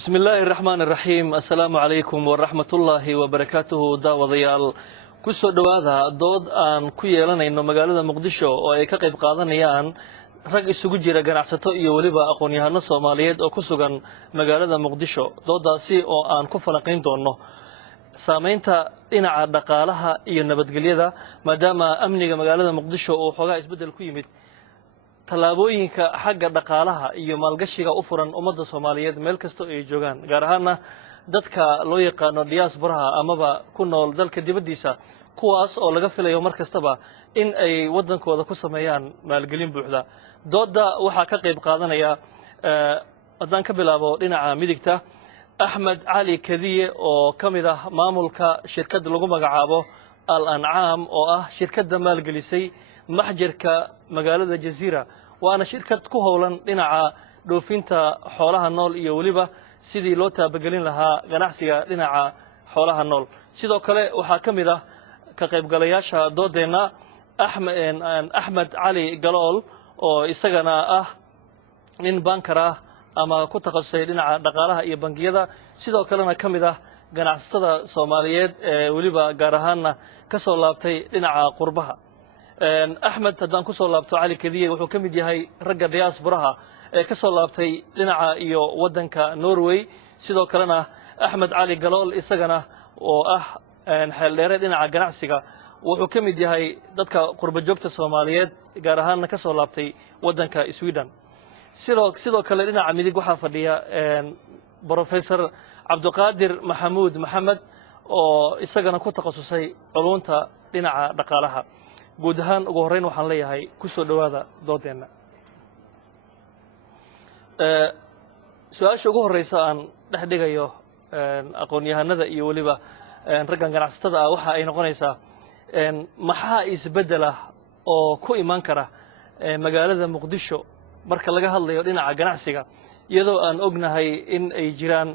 بسم الله الرحمن الرحيم السلام عليكم ورحمة الله وبركاته داوديال كسو دوادا dood aan ku yeelanayno magaalada Muqdisho oo ay ka qayb qaadanayaan rag isugu jira ganacsato iyo waliba aqoon-yahano Soomaaliyeed oo ku sugan magaalada Muqdisho doodaasi oo aan ku falanqayn doono saameynta dhinaca dhaqaalaha iyo nabadgelyada maadaama amniga magaalada Muqdisho oo xogaa isbedel ku yimid talaabooyinka xagga dhaqaalaha iyo maalgashiga u furan ummadda Soomaaliyeed meel kasta oo ay joogaan gaar ahaan dadka loo yaqaano diasporaha amaba ku nool dalka dibadiisa kuwaas oo laga filayo mar kastaba in ay wadankooda ku sameeyaan maalgelin buuxda dooda waxa ka qayb qaadanaya haddaan ka bilaabo dhinaca midigta Axmed Cali Kadiye oo kamid ah maamulka shirkad lagu magacaabo Al-An'am oo ah shirkadda maalgelisay maxjarka magaalada Jazeera waana shirkad ku howlan dhinaca dhoofinta xoolaha nool iyo waliba sidii loo taabagelin lahaa ganacsiga dhinaca xoolaha nool sidoo kale waxa kamid ah ka qaybgalayaasha doodeena Axmed Cali Galool oo isagana ah nin bankar ah ama ku takhasusay dhinaca dhaqaalaha iyo bangiyada sidoo kalena kamid ah ganacsatada Soomaaliyeed ee waliba gaar ahaan ka soo laabtay dhinaca qurbaha Axmed haddaan ku soo laabto Cali Kadiye wuxuu ka mid yahay ragga diasporaha ee ka soo laabtay dhinaca iyo wadanka Norway sidoo kalena Axmed Cali Galool isagana oo ah xeel dheere dhinaca ganacsiga wuxuu ka mid yahay dadka qurba joogta Soomaaliyeed gaar ahaan ka soo laabtay wadanka Sweden sidoo kale dhinaca midig waxa fadhiya Professor Cabdiqaadir Maxamuud Maxamed oo isagana ku takhasusay culunta dhinaca dhaqaalaha guud ahaan ugu horeyn waxaan leeyahay ku soo dhawaada doodeena su'aasha ugu horeysa aan dhex dhigayo aqoon-yahanada iyo waliba raggan ganacsatada ah waxa ay noqonaysaa maxaa isbedel ah oo ku iman kara magaalada Muqdisho marka laga hadlayo dhinaca ganacsiga iyadoo aan ognahay in ay jiraan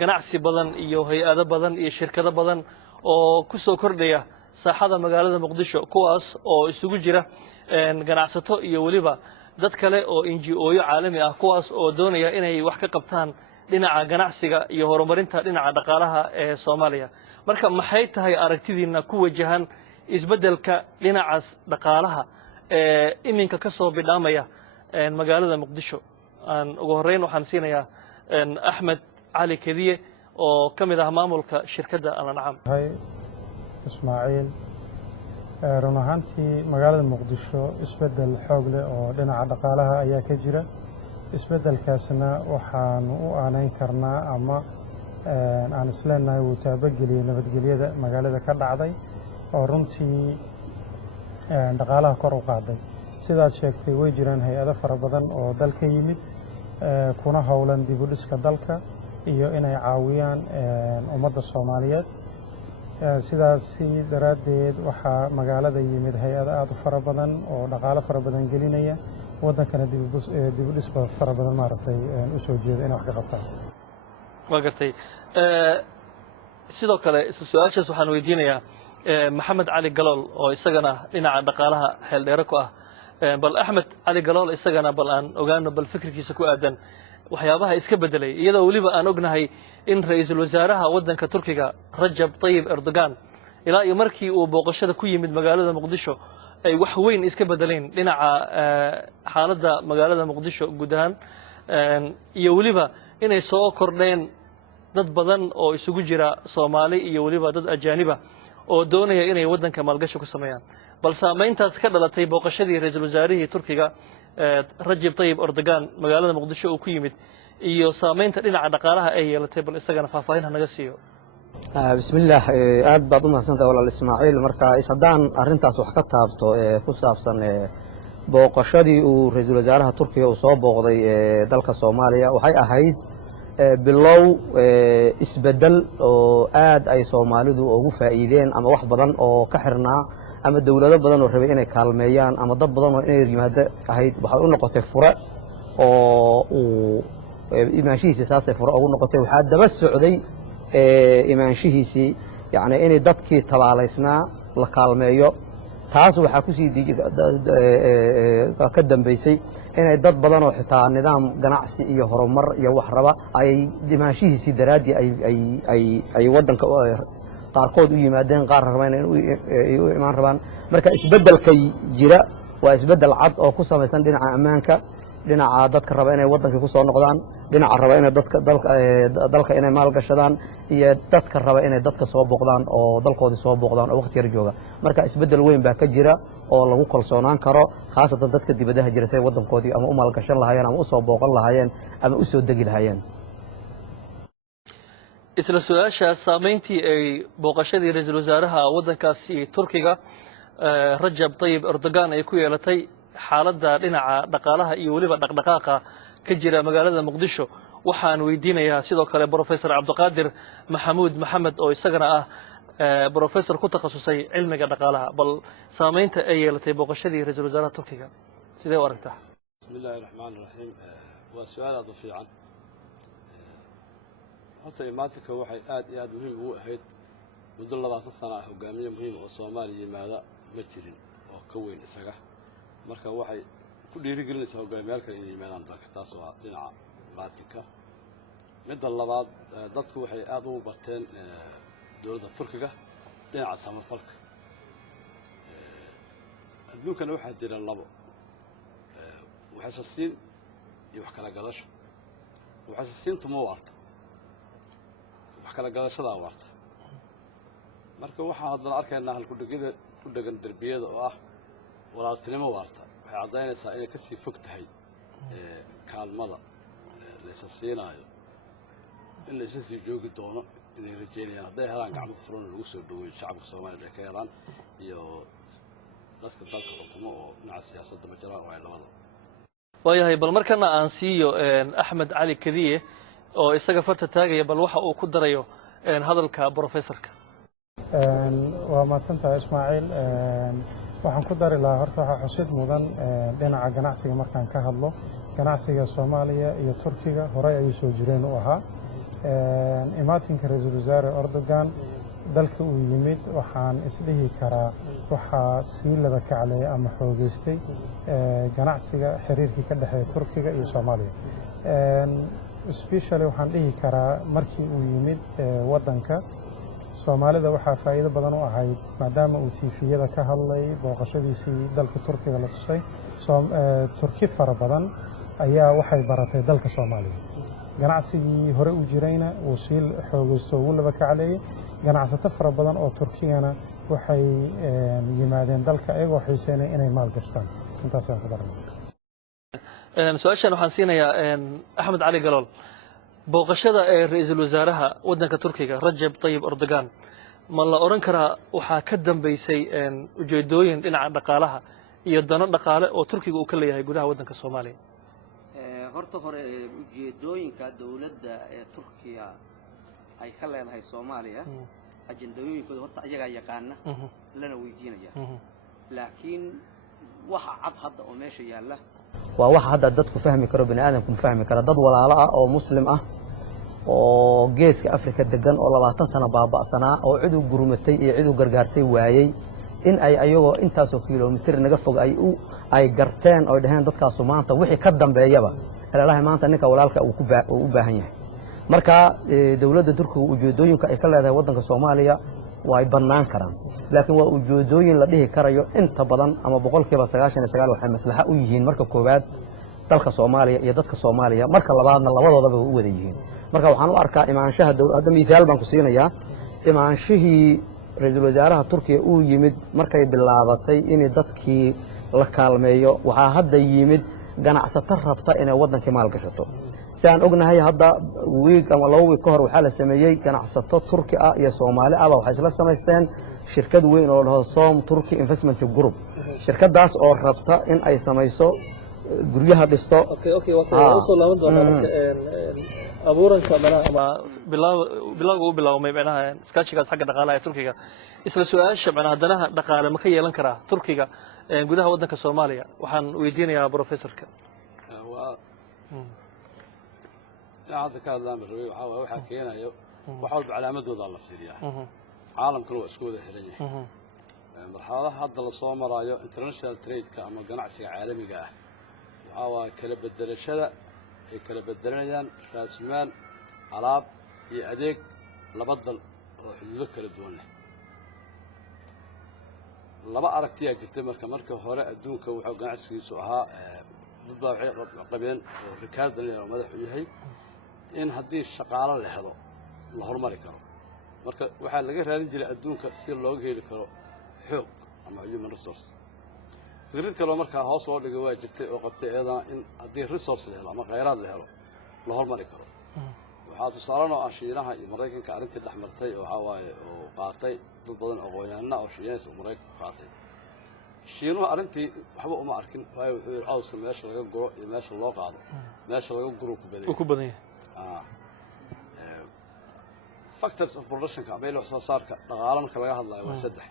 ganacsi badan iyo hay'ado badan iyo shirkado badan oo ku soo kordhaya saaxada magaalada Muqdisho kuwaas oo isugu jira ganacsato iyo waliba dad kale oo NGO-yo caalami ah kuwaas oo doonaya inay wax ka qabtaan dhinaca ganacsiga iyo horumarinta dhinaca dhaqaalaha ee Soomaaliya marka maxay tahay aragtidiina ku wajahan isbedelka dhinacaas dhaqaalaha ee iminka ka soo bidhaamaya magaalada Muqdisho aan ugu horeyn waxaan siinayaa Axmed Cali Kadiye oo kamid ah maamulka shirkadda Al-An'am Ismaaciil run ahaantii magaalada Muqdisho isbedel xoog leh oo dhinaca dhaqaalaha ayaa ka jira isbedelkaasna waxaan u aaneyn karnaa ama aan isleenahay uu taabageliyay nabadgelyada magaalada ka dhacday oo runtii dhaqaalaha kor u qaaday sidaad sheegtay way jiraan hay'ado fara badan oo dalka yimid kuna howlan dib u dhiska dalka iyo inay caawiyaan ummadda Soomaaliyeed sidaasi daraaddeed waxaa magaalada yimid hay'ado aad u fara badan oo dhaqaale fara badan gelinaya wadankana dib u dhis fara badan maaragtay u soo jeeda inay wax ka qabtaan waa gartay sidoo kale su'aashaas waxaan weydiinayaa Maxamed Cali Galool oo isagana dhinaca dhaqaalaha xeel dheere ku ah bal Axmed Cali Galool isagana bal aan ogaano bal fikirkiisa ku aadan waxyaabaha iska bedelay iyadoo waliba aan ognahay in ra'iisul wasaaraha wadanka Turkiga Rajab Tayyip Erdogan ilaa iyo markii uu booqashada ku yimid magaalada Muqdisho ay wax weyn iska bedeleen dhinaca xaaladda magaalada Muqdisho guud ahaan iyo waliba inay soo kordheen dad badan oo isugu jira Soomaali iyo waliba dad ajaaniba oo doonaya inay wadanka maalgashi ku sameeyaan bal saameyntaas ka dhalatay booqashadii ra'iisul wasaarihii Turkiga Rajab Tayyip Erdogan magaalada Muqdisho uu ku yimid iyo saameynta dhinaca dhaqaalaha ay yeelatay bal isagana faahfaahin naga siiyo bismillaah aad baad u mahadsantahay walaal Ismaaciil marka haddaan arrintaas wax ka taabto ku saabsan booqashadii uu ra'iisul wasaaraha Turkiga uu soo booqday dalka Soomaaliya waxay ahayd bilow isbedel oo aad ay Soomaalidu ugu faa'iideen ama wax badan oo ka xirnaa ama dawlado badan oo rabay inay kaalmeeyaan ama dad badan oo inay yimaado ahayd waxay u noqotay fure oo uu imaanshihiisa saasay fure ugu noqotay waxaa daba socday imaanshihiisii yacni inay dadkii tabaalaysnaa la kaalmeeyo taas waxaa ku sii ka dambaysay inay dad badan oo xitaa nidaam ganacsi iyo horumar iyo wax raba ay dhimaanshihiisii daraaddii ay waddanka qaarkood u yimaadeen qaar rabaan inay u imaan rabaan marka isbeddelkay jira waa isbeddel cad oo ku samaysan dhinaca ammaanka dhinaca dadka raba inay waddankii ku soo noqdaan dhinaca raba inay dalka inay maalgashadaan iyo dadka raba inay dadka soo booqdaan oo dalkoodii soo booqdaan oo waqti yar jooga marka isbeddel weyn baa ka jira oo lagu kalsoonaan karo khaasatan dadka dibadaha jira say waddankoodii ama u maalgashan lahaayeen ama u soo booqan lahaayeen ama u soo degi lahaayeen isla su-aasha saamayntii ay booqashadii ra-iisul wasaaraha waddankaasi turkiga rajab tayyib erdogan ay ku yeelatay xaaladda dhinaca dhaqaalaha iyo weliba dhaqdhaqaaqa ka jira magaalada muqdisho waxaan weydiinayaa sidoo kale brofesor cabdiqaadir maxamuud maxamed oo isagana ah brofesor ku takhasusay cilmiga dhaqaalaha bal saamaynta ay yeelatay booqashadii ra-iisul wasaaraha turkiga sidee u aragtaa bismillahi raxmaani raxiim waa su-aal aad u fiican horta imaatinka waxay aad iyo aad muhiim ugu ahayd muddo 20 sano ah hogaamiye muhiim oo Soomaaliya yimaada ma jirin oo ka weyn isaga marka waxay ku dhiirigelinaysaa hogaamiyaal kale inay yimaadaan dalka taas waa dhinaca imaatinka midda labaad dadku waxay aad ugu barteen dowladda Turkiga dhinaca samafalka adduunkana waxaa jira labo waxaasiin iyo wax kala gadasho waxaasiintu ma waarto wax kala gadashada waarta marka waxaan hadda arkaynaa hal ku dhagan darbiyada oo ah walaaltinimo waarta waxay cadaynaysaa inay ka sii fog tahay kaalmada la siinayo in la sii joogi doono inay rajeynayaan hadday helaan gacmo furan lagu soo dhaweeyo shacabka Soomaaliyeed ay ka helaan iyo dadka dalka xukumo oo dhinaca siyaasadda ma jiraan oo ay labada waayahay bal markana aan siiyo Axmed Cali Kadiye oo isaga farta taagaya bal waxa uu ku darayo hadalka professorka waa maadsantahay Ismaaciil waxaan ku dari lahaa horta waxa xusid mudan dhinaca ganacsiga markaan ka hadlo ganacsiga Soomaaliya iyo Turkiga hore ay soo jireen u ahaa imaatinka ra-iisul wasaare Erdogan dalka uu yimid waxaan isdhihi karaa waxaa sii laba kaclay ama xoogeystay ganacsiga xiriirkii ka dhexeeya Turkiga iyo Soomaaliya especially waxaan dhihi karaa markii uu yimid waddanka Soomaalida waxaa faa'iido badan u ahayd maadaama uu tiifiyada ka hadlay booqashadiisii dalka Turkiga la tusay Turki fara badan ayaa waxay baratay dalka Soomaaliya ganacsigii hore u jirayna uu sii xoogeysto ugu laba kacleeyay ganacsato fara badan oo Turkiyana waxay yimaadeen dalka iyagoo xiiseynay inay maal gashtaan intaas aan ku daray su-aashan waxaan siinayaa Axmed Cali Galool booqashada ee ra-iisul wasaaraha waddanka Turkiga Rajab Tayyip Erdogan ma la oran karaa waxaa ka dambeysay ujeedooyin dhinaca dhaqaalaha iyo dano dhaqaale oo Turkiga uu ka leeyahay gudaha waddanka Soomaaliya horta hore ujeedooyinka dawladda ee Turkiga ay ka leedahay Soomaaliya ajandooyinkooda horta ayaga yaqaana lana weydiinaya laakiin waxa cad hadda oo meesha yaala waa waxa hadda dadku fahmi karo bini aadamku fahmi kara dad walaalo ah oo muslim ah oo geeska Afrika degan oo 20 sano baaba'sanaa oo cid u gurmatay iyo cid u gargaartay waayay in ay ayagoo intaas oo kiiloomitir naga fog ay garteen oo dhahan dadkaas maanta wixii ka dambeeyaba ilaahay maanta ninka walaalka uu u baahan yahay marka dawladda Turkiga ujeedooyinka ay ka leedahay waddanka Soomaaliya way bannaan karaan laakiin waa ujeedooyin la dhihi karayo inta badan ama 99% waxay maslaxa u yihiin marka koobaad dalka Soomaaliya iyo dadka Soomaaliya marka labaadna labadoodaba u wada yihiin marka waxaan u arkaa imaanshaha dawladda miisaal baan ku siinayaa imaanshihii ra-iisul wasaaraha Turkiga uu yimid markay bilaabatay in dadkii la kaalmeeyo waxaa hadda yimid ganacsato rabta inay waddanka maal gashato saan ognahay hadda week ama 2 week ka hor waxaa la sameeyay ganacsato Turki ah iyo Soomaali ah waxay isla sameysteen shirkad weyn oo la yiraahdo Som Turkey Investment Group shirkadaas oo rabta in ay sameyso guryaha dhisto soo laaban doonaa abuuranka ama bilowga u bilaawmay macnaha iskaashigaas xagga dhaqaalaha ee Turkiga isla su'aasha macnaha danaha dhaqaale ma ka yeelan karaa Turkiga gudaha waddanka Soomaaliya waxaan weydiinayaa professorka هذا كان لامر waxa keenayo wax walba calaamadooda la fiiriyaa caalamkuna waa isku wada xiran yahay marxaladaha hadda la soo marayo international trade-ka ama ganacsiga caalamiga ah waxaa waaye kala bedelashada ay kala bedelanayaan raasmaal alaab iyo adeeg laba dal oo xuduudo kala duwan leh laba aragtiyaa jirtay marka hore adduunka wuxuu ganacsigiisu ahaa dad baa waxay qabeen oo rikaardan oo madax u yahay in haddii shaqaalo la helo la horumari karo marka waxaa laga raadin jiray adduunka si looga heli karo xoog ama human resource fikrad kaloo markaa hoos loo dhigay waa jirtay oo qabtay iyadana in haddii resource la helo ama khayraad la helo la horumari karo waxaa tusaale oo ah Shiinaha iyo Mareykanka arrintii dhex martay oo waxaa waaye oo qaatay dad badan oo aqoon-yahano oo Shiineys oo Mareykanka qaatay Shiinuhu arrintii waxba uma arkin waayo wuxuu cawska meesha laga guro iyo meesha loo qaado meesha laga guro ku badan yahay factors of production ka meel wax soo saarka dhaqaalaha marka laga hadlayo waa saddex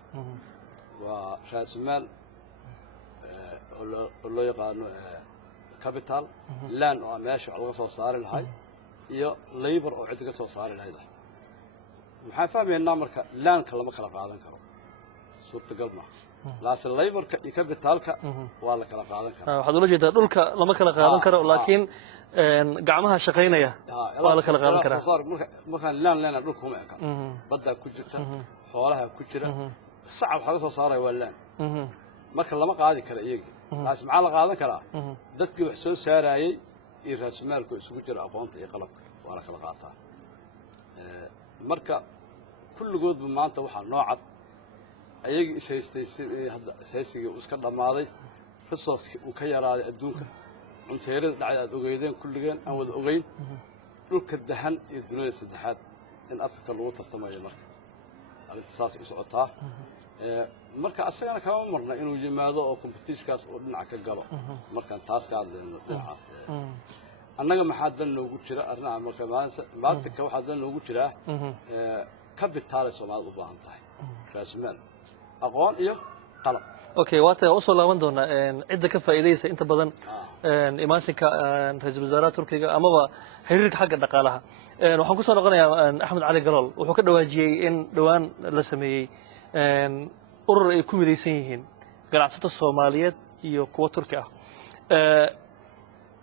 waa raasmaal oo loo yaqaano capital land oo meesha laga soo saari lahay iyo labor oo cid ka soo saari lahayd waxaan fahmaynaa marka landka lama kala qaadan karo suurtagal ma laakiin laborka iyo capitalka waa la kala qaadan karaa waxaad ula jeedaa dhulka lama kala qaadan karo laakiin gacmaha shaqeynaya waa la kala qaadan karaa marka land dhulka uma eka badda ku jirta xoolaha ku jira sacab waxa soo saaray waa land marka lama qaadi karo iyaga laakiin maxaa la qaadan karaa dadkii wax soo saarayay iyo raasmaalku isugu jira aqoonta iyo qalabka waa la kala qaataa marka kulligoodba maanta waxaa noocad ayaga ishaystay hadda isaysiga iska dhamaaday resource uu ka yaraaday adduunka cunteerada dhacay aad ogeydeen kulligeen aan wada ogeyn dhulka dahan iyo dunida saddexaad in Afrika lagu tartamayo marka arrinta saas u socotaa marka asagana kama marna inuu yimaado oo competitionkaas oo dhinaca ka galo markaan taas ka hadlayno dhinacaas annaga maxaa dan noogu jira arrinta marka maanta ka waxaa dan noogu jira capital Soomaalidu u baahan tahay raasmaal aqoon iyo qalab okay waata soo laaban doona cidda ka faa'iideysa inta badan imaatinka ra'iisul wasaaraha Turkiga amaba xiriirka xagga dhaqaalaha waxaan ku soo noqonayaa Axmed Cali Galool wuxuu ka dhawaajiyay in dhawaan la sameeyay urur ay ku midaysan yihiin ganacsato Soomaaliyeed iyo kuwa Turki ah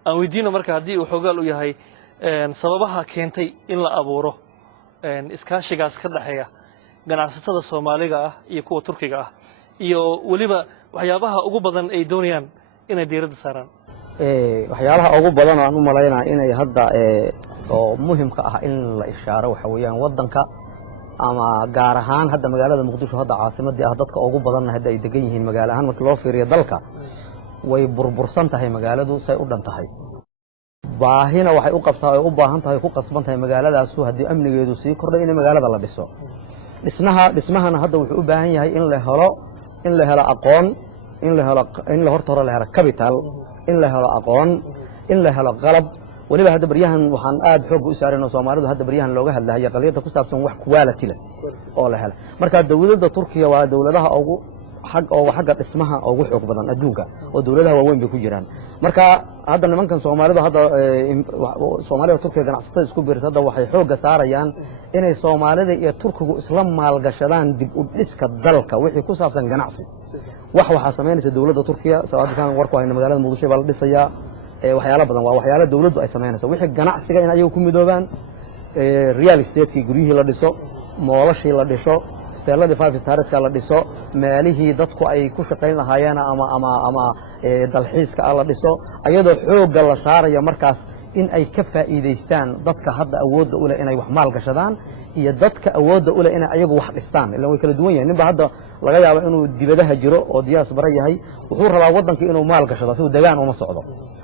aan weydiino marka haddii uu xogaal u yahay sababaha keentay in la abuuro iskaashigaas ka dhaxeeya ganacsatada Soomaaliga ah iyo kuwa Turkiga ah iyo waliba waxyaabaha ugu badan ay doonayaan inay diiradda saaraan waxyaalaha ugu badan aan u malaynaa inay hadda oo muhiimka ah in la ishaaro waxa weeyaan wadanka ama gaar ahaan hadda magaalada Muqdisho hadda caasimadii ah dadka ugu badan hadda ay degan yihiin magaalo ahaan marka loo fiiriyo dalka way burbursan tahay magaaladu say u dhan tahay baahina waxay u qabtaa ay u baahan tahay ku qasban tahay magaaladaas haddii amnigeedu sii kordhay in magaalada la dhiso dhismahana hadda wuxuu u baahan yahay in la helo aqoon in la horta hore la helo capital in la helo aqoon in la helo qalab waliba hadda baryahan waxaan aad xoog u saarayno Soomaalidu hadda baryahan looga hadlayo qaliyada ku saabsan wax quality leh oo la helo marka dawladda Turkiga waa dawladaha ugu xagga dhismaha ugu xoog badan adduunka oo dawladaha waaweyn bay ku jiraan marka hadda nimankan Soomaalidu hadda Soomaaliya Turkiga ganacsatada isku biirsada waxay xooga saarayaan inay Soomaalida iyo Turkigu isla maalgashadaan dib u dhiska dalka wixii ku saabsan ganacsi waxa sameynaysa dawladda Turkiga sababtan warku hayna magaalada Muqdisho baa la dhisayaa waxyaalo badan waa waxyaalo dawladdu ay sameynayso wixii ganacsiga in ayagu ku midoobaan real estate-kii guryihii la dhiso moolashii la dhiso hoteeladii 5 starska la dhiso meelihii dadku ay ku shaqayn lahaayeen ama dalxiiska la dhiso ayadoo xooga la saarayo markaas in ay ka faa'iideystaan dadka hadda awoodda u leh inay wax maal gashadaan iyo dadka awoodda u leh inay ayagu wax dhistaan ilaa way kala duwan yihiin ninba hadda laga yaabo inuu dibadaha jiro oo diyaasbara yahay wuxuu rabaa wadanka inuu maal gashado si uu deegaan uma socdo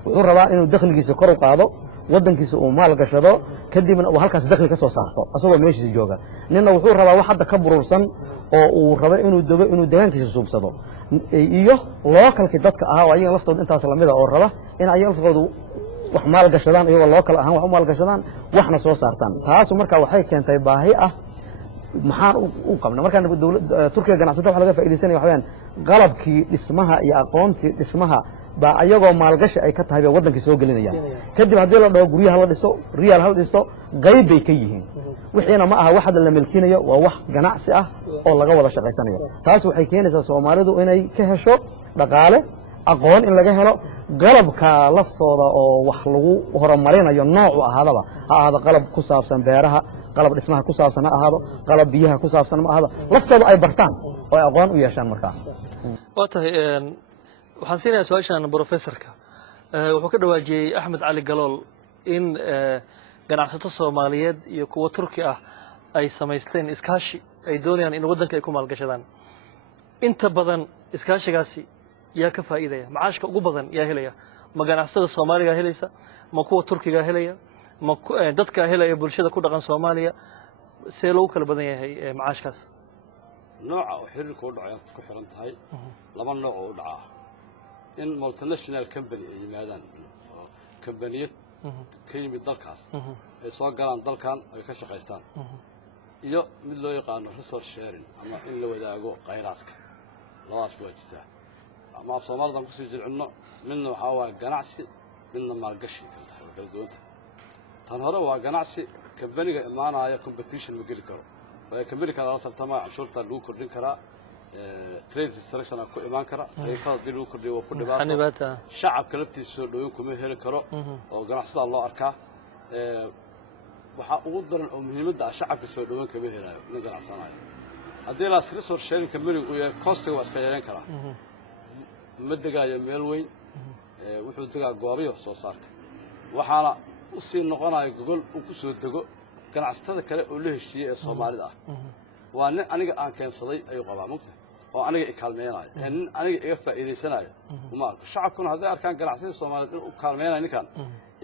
wuxuu rabaa inuu dakhligiisa kor u qaado wadankiisa uu maal gashado kadibna uu halkaas dakhli ka soo saarto asagoo meeshiisa jooga ninna wuxuu rabaa wax hadda ka burursan oo uu rabo inuu deegaankiisa suubsado iyo localki dadka ah oo ayaga laftooda intaas lamid ah oo raba in ayaga laftoodu wax maal gashadaan iyagoo local ahaan wax u maal gashadaan waxna soo saartaan taas markaa waxay keentay baahi ah maxaan u qabna markaan dawladda Turkiga ganacsatada waxa laga faa'iideysanaya waxaan qalabkii dhismaha iyo aqoontii dhismaha baa ayagoo maalgashi ay ka tahay bay waddanka soo gelinayaan kadib haddii la dhaho guryaha la dhiso riyaal hal dhiso qayb bay ka yihiin wixiina ma aha wax hadda la milkinayo waa wax ganacsi ah oo laga wada shaqaysanayo taas waxay keenaysaa Soomaalidu inay ka hesho dhaqaale aqoon in laga helo qalabka laftooda oo wax lagu horumarinayo nooc u ahaadaba ha ahaado qalab ku saabsan beeraha qalab dhismaha ku saabsan ha ahaado qalab biyaha ku saabsan ma ahaado laftooda ay bartaan oo ay aqoon u yeeshaan markaa waatahay waxaan siinayaa su'aashan professorka wuxuu ka dhawaajiyay Axmed Cali Galool in ganacsato Soomaaliyeed iyo kuwa Turki ah ay samaysteen iskaashi ay doonayaan in waddanka ay ku maalgashadaan inta badan iskaashigaasi yaa ka faa'iidaya macaashka ugu badan yaa helaya ma ganacsatada Soomaaliga helaysa ma kuwa Turkiga helaya ma dadka helaya bulshada ku dhaqan Soomaaliya see loo kala badan yahay macaashkaas nooca oo xiriirka u dhacay ku xiran tahay laba nooc oo u dhaca in multinational company ay yimaadaan oo kambaniyad ka yimid dalkaas ay soo galaan dalkan ay ka shaqaystaan iyo mid loo yaqaano resource sharing ama in la wadaago khayraadka labadaas waa jirtaa ama Soomaalidan ku sii jircino midna waxa waa ganacsi midna maalgashi kala duwanta tan hore waa ganacsi kambaniga imaanaya competition ma geli karo waa kambani kala tartama cashuurta lagu kordhin karaa trade restriction ku imaan kara shaqada dib lagu kordhiyo waa ku dhibaato shacabka laftiisa soo dhawaan kuma heli karo oo ganacsada loo arkaa waxa ugu daran oo muhiimadda shacabka soo dhawaan kama helayo in ganacsanayo haddii la resource sharing kambanigu yahay cost waa iska yeelan karaa ma degaayo meel weyn wuxuu degaa goobiyo soo saarka waxaana u sii noqonayo gogol uu ku soo dego ganacsatada kale oo la heshiiyay ee Soomaalida ah waa nin aniga aan keensaday ayuu qabaa mugta oo aniga i kaalmeenayo nin aniga iga faa'iideysanayo uma arko shacabkuna hadday arkaan ganacsatada Soomaaliyeed inuu kaalmeenayo ninkan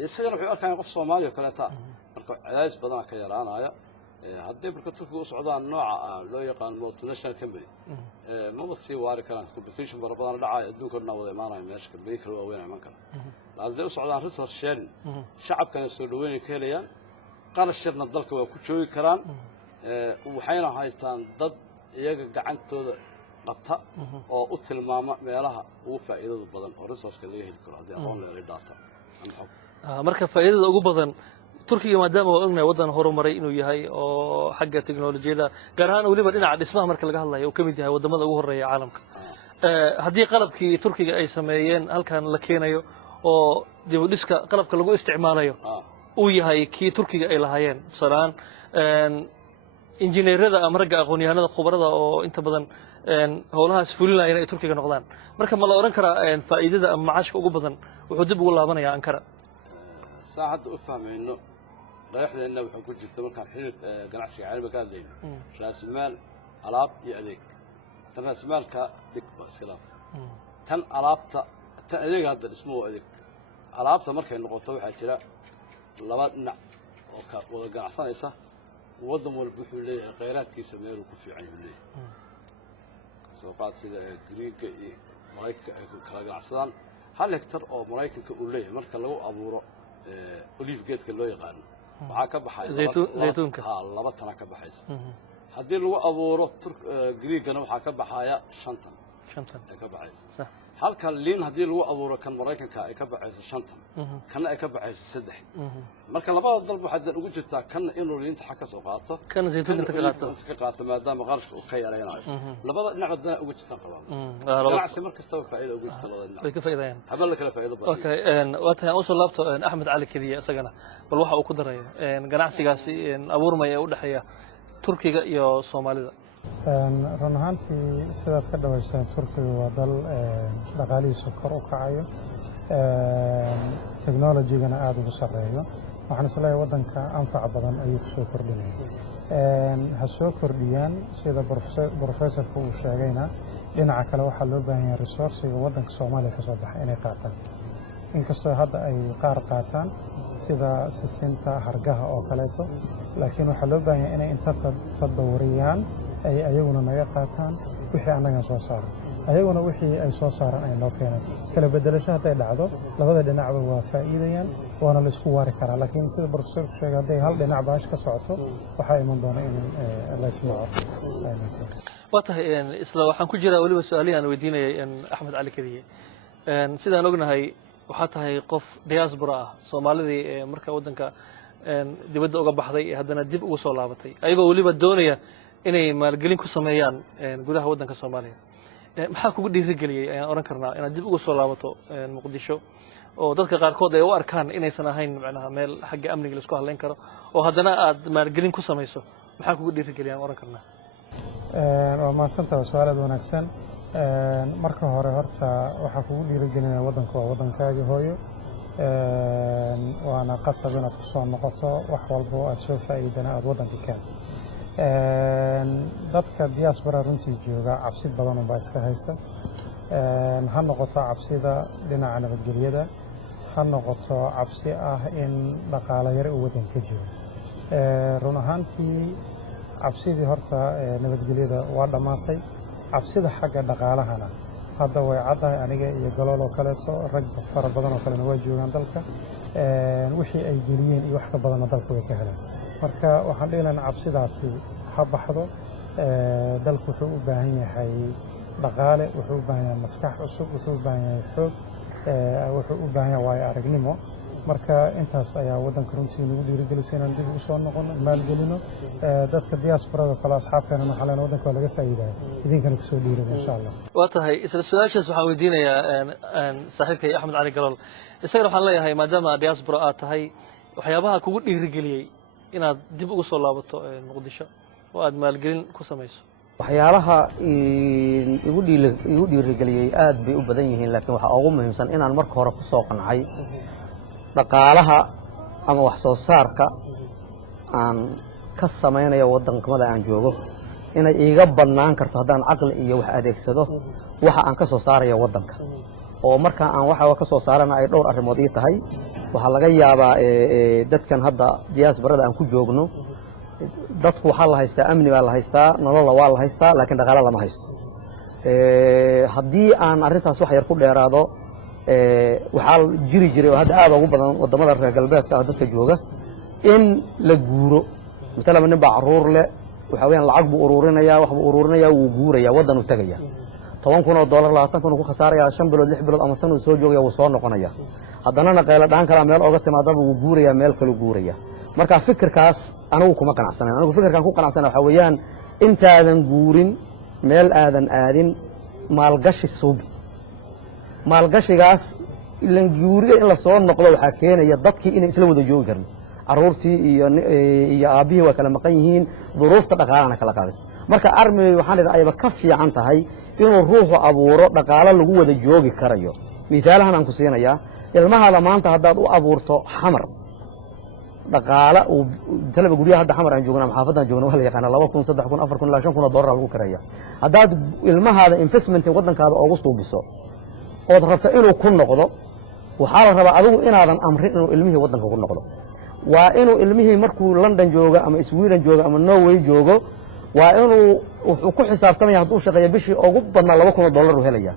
isagana wuxuu arkaan qof Soomaali oo kale taa marka cadays badan ka yaraanaya haddii marka Turkiga u socdaan nooca loo yaqaan multinational company ma wasi waari karaan competition badan dhacay adduunka wada imaanaya meesha company kale waa weyn iman kara haddii u socdaan resource sharing shacabkana soo dhaweyn ka helayaan qarashna dalka waa ku joogi karaan waxayna haystaan dad iyaga gacantooda qabta oo u tilmaama meelaha ugu faa'iidada badan oo resource laga heli karo haddii aqoon leeyahay data marka faa'iidada ugu badan Turkiga maadaama uu ognahay waddan horumaray inuu yahay oo xagga tiknoolajiyada gaar ahaan waliba dhinaca dhismaha marka laga hadlayo uu kamid yahay wadamada ugu horeeya caalamka haddii qalabkii Turkiga ay sameeyeen halkan la keenayo oo dib u dhiska qalabka lagu isticmaalayo uu yahay kii Turkiga ay lahaayeen salaan injineerada ama ragga aqoon-yahanada khubarada oo inta badan howlahaas fulinaya inay Turkiga noqdaan marka ma la oran karaa faa'iidada ama macaashka ugu badan wuxuu dib ugu laabanayaa Ankara saacad u fahmayno qeexdeena wuxuu ku jirta markaan xiriir ganacsiga caalamiga ka hadlayno raasmaal alaab iyo adeeg tan raasmaalka dhig iskhilaaf tan alaabta tan adeega hadda dhismo adeeg alaabta markay noqoto waxaa jira laba dhinac oo ka wada ganacsanaysa waddan walba wuxuu leeyahay khayraadkiisa meel ku fiican yahay leeyahay soo qaad sida Greek iyo Mareykanka ay kala ganacsadaan hal hektar oo Mareykanka uu leeyahay marka lagu abuuro olive geedka loo yaqaan waxa ka baxay zeytuunka laba tan ka baxaysa haddii lagu abuuro Greekana waxa ka baxaya 5 tan ka baxaysa halka liin haddii lagu abuuro kan Mareykanka ay ka baxayso 5 tan kana ay ka baxayso 3 marka labada dalba waxaad ugu jirtaa kan inuu liinta xaq ka soo qaato kan zeytuunka ka qaato maadaama qarashka uu ka yaraynayo labada dhinac wadana ugu jirtaan qabaan ganacsi markasta faa'iido ugu jirta labada dhinac way ka faa'iidayaan habal kala faa'iido badan okay wataan u soo laabto Axmed Cali Kadiye isagana bal waxa uu ku darayo ganacsigaasi abuurmaya u dhaxeeya Turkiga iyo Soomaalida run ahaantii sidaad ka dhawaysaan Turkiga waa dal dhaqaalihiisa kor u kacayo technology-gana aad ugu sarreeyo waxaan isleeyahay waddanka anfac badan ayuu ku soo kordhinaya ha soo kordhiyaan sida professorka uu sheegayna dhinaca kale waxaa loo baahan yahay resourciga waddanka Soomaaliya ka soo baxay inay qaataan inkastoo hadda ay qaar qaataan sida sisinta hargaha oo kaleeto laakiin waxaa loo baahan yahay inay inta tadawuriyaan ay ayaguna naga qaataan wixii annaga soo saaran ayaguna wixii ay soo saaran ay noo keenaan kala bedelasho hadday dhacdo labada dhinacba waa faa'iidayaan waana la isku waari karaa laakiin sida professorku sheegay hadday hal dhinac baash ka socoto waxaa iman doona in la ismaaco waa tahay isla waxaan ku jiraa waliba su'aalihi aan weydiinayay Axmed Cali Kadiye sidaan ognahay waxaa tahay qof diaspora ah soomaalidii marka waddanka dibadda uga baxday haddana dib ugu soo laabatay ayagoo weliba doonaya inay maalgelin ku sameeyaan gudaha waddanka Soomaaliya maxaa kugu dhiirigeliyay ayaan oran karnaa inaad dib ugu soo laabato Muqdisho oo dadka qaarkood ay u arkaan inaysan ahayn macnaha meel xagga amniga la isku haleyn karo oo haddana aad maalgelin ku samayso maxaa kugu dhiirigeliyay aan oran karnaa waa mahadsantahay su'aal aad wanaagsan marka hore horta waxaa kugu dhiirigelinaya waddanka waa waddankaagii hooyo waana qasab inaad ku soo noqoto wax walba oo aad soo faa'iidana aad waddanka keento dadka diaspora runtii jooga cabsi badan unbaa iska haysta ha noqoto cabsida dhinaca nabadgelyada ha noqoto cabsi ah in dhaqaale yare uu waddanka jiro run ahaantii cabsidii horta nabadgelyada waa dhammaatay cabsida xagga dhaqaalahana hadda way caddahay aniga iyo galool oo kaleeto rag fara badan oo kalena waa joogaan dalka wixii ay geliyeen iyo wax ka badanna dalka way ka heleen marka waxaan dhihi lahaa cabsidaasi ha baxdo dalku wuxuu u baahan yahay dhaqaale wuxuu u baahan yahay maskax cusub wuxuu u baahan yahay xoog wuxuu u baahan yahay waayo aragnimo marka intaas ayaa waddanka runtii nagu dhiirigelisay inaan dib ugu soo noqono maalgelino dadka diasporada kale asxaabteena waxaa leena waddanka waa laga faa'iidaya idinkana kusoo dhiirada insha allah waa tahay isla su-aashaas waxaan weydiinayaa saaxiibkay axmed cali galool isagana waxaan leeyahay maadaama diaspora aad tahay waxyaabaha kugu dhiirigeliyey inaad dib ugu soo laabato Muqdisho oo aad maalgelin ku samayso waxyaalaha igu dhiirigeliyey aad bay u badan yihiin laakiin waxaa ugu muhiimsan inaan marka hore ku soo qancay dhaqaalaha ama wax soo saarka aan ka samaynayo waddankamada aan joogo inay iiga badnaan karto haddaan caqli iyo wax adeegsado waxa aan ka soo saarayo waddanka oo markaa aan waxa ka soo saarana ay dhowr arrimood ii tahay waxaa laga yaabaa dadkan hadda diaasbarada aan ku joogno dadku waxaa la haystaa amni baa la haystaa nololla waa la haystaa laakiin dhaqaale lama haysto haddii aan arrintaas wax yar ku dheeraado waxaa jiri jiray oo hadda aad ugu badan waddamada reer galbeedka ah dadka jooga in la guuro matalaba nin baa carruur leh waxaa weeyaan lacag buu uruurinayaa wax buu uruurinayaa wuu guurayaa waddan uu tegaya $10,000 $20,000 ku khasaarayaa 5 bilood 6 bilood ama sanad soo joogaya wuu soo noqonayaa haddana naqeela dhaan kala meel oga timaadaba wuu guurayaa meel kale guuraya marka fikirkaas anigu kuma qanacsanayn anigu fikirkan ku qanacsanahay waxa weeyaan intaadan guurin meel aadan aadin maalgashi suubi maalgashigaas ilan guuriga in la soo noqdo waxaa keenaya dadkii inay isla wada joogi karin carruurtii iyo aabbihii waa kala maqan yihiin duruufta dhaqaalana kala qaadaysa marka armigay waxaan idhaa ayba ka fiican tahay inuu ruuxu abuuro dhaqaalo lagu wada joogi karayo miisaalahan aan ku siinayaa ilmahaada maanta haddaad u abuurto xamar dhaqaale uu talaba guryaha hadda xamar aan joogna ama xaafaddan joogna waa la yaqaana 2,000 3,000 4,000 ilaa 5,000 dollar lagu karaya haddaad ilmahaada investment waddankaada ugu suubiso ood rabto inuu ku noqdo waxaa la rabaa adigu inaadan amrin inuu ilmihii waddanka ku noqdo waa inuu ilmihii markuu London jooga ama Sweden jooga ama Norway joogo waa inuu wuxuu ku xisaabtamaya hadduu shaqeeyo bishii ugu badnaa 2,000 dollar u helaya